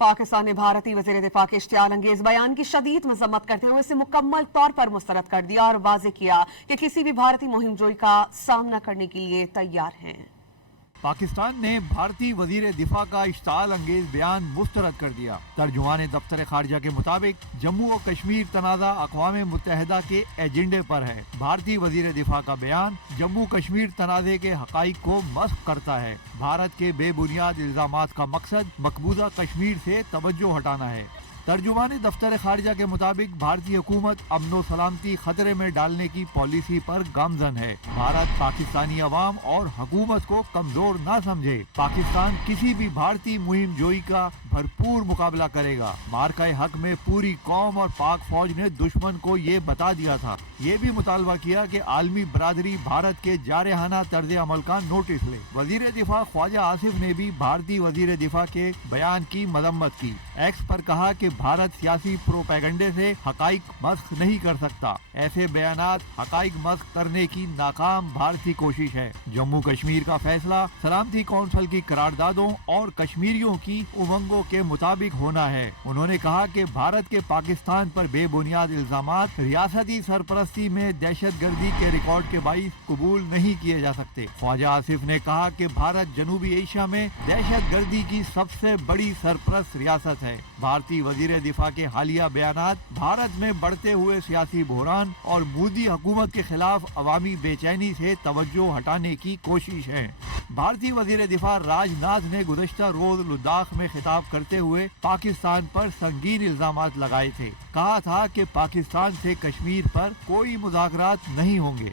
पाकिस्तान ने भारतीय वज़ीर दिफा के इश्तियाल अंगेज बयान की शदीद मजम्मत करते हुए इसे मुकम्मल तौर पर मुस्तरद कर दिया और वाज़ेह किया कि किसी भी भारतीय मुहिमजोई का सामना करने के लिए तैयार हैं। पाकिस्तान ने भारतीय वजीर दिफा का इश्तियाल अंगेज बयान मुस्तरद कर दिया। तर्जुमान दफ्तर खारजा के मुताबिक जम्मू और कश्मीर तनाज़ा अक़वाम मुत्तहिदा के एजेंडे पर है। भारतीय वजीर दिफा का बयान जम्मू कश्मीर तनाज़े के हक़ाइक़ को मस्ख़ करता है। भारत के बेबुनियाद इल्ज़ामात का मकसद मकबूजा कश्मीर से तवज्जो हटाना है। तर्जुमान दफ्तर खारजा के मुताबिक भारतीय हुकूमत अमन सलामती खतरे में डालने की पॉलिसी पर गामजन है। भारत पाकिस्तानी अवाम और हुकूमत को कमजोर न समझे। पाकिस्तान किसी भी भारतीय मुहिम जोई का भरपूर मुकाबला करेगा। मार्का हक में पूरी कौम और पाक फौज ने दुश्मन को ये बता दिया था। ये भी मुतालबा किया कि आलमी बरादरी भारत के जारहाना तर्ज अमल का नोटिस ले। वजीर दिफा ख्वाजा आसिफ ने भी भारतीय वजीर दिफा के बयान की मजम्मत की। एक्स पर कहा कि भारत सियासी प्रोपेगेंडे से हकाइक मस्ख नहीं कर सकता। ऐसे बयानात हकाइक मस्ख करने की नाकाम भारतीय कोशिश है। जम्मू कश्मीर का फैसला सलामती कौंसिल की करारदादों और कश्मीरियों की उमंगों के मुताबिक होना है। उन्होंने कहा कि भारत के पाकिस्तान पर बेबुनियाद इल्जामात रियासती सरपरस्ती में दहशत गर्दी के रिकॉर्ड के बाइस कबूल नहीं किए जा सकते। ख्वाजा आसिफ ने कहा कि भारत जनूबी एशिया में दहशत गर्दी की सबसे बड़ी सरपरस्त रियासत है। भारतीय वजीर दिफा के हालिया बयानात भारत में बढ़ते हुए सियासी बहरान और मोदी हुकूमत के खिलाफ अवामी बेचैनी से तवज्जो हटाने की कोशिश है। भारतीय वजीर दिफा राजनाथ ने गुज़श्ता रोज लद्दाख में खिताब करते हुए पाकिस्तान पर संगीन इल्जामात लगाए थे। कहा था कि पाकिस्तान से कश्मीर पर कोई मुज़ाकरात नहीं होंगे।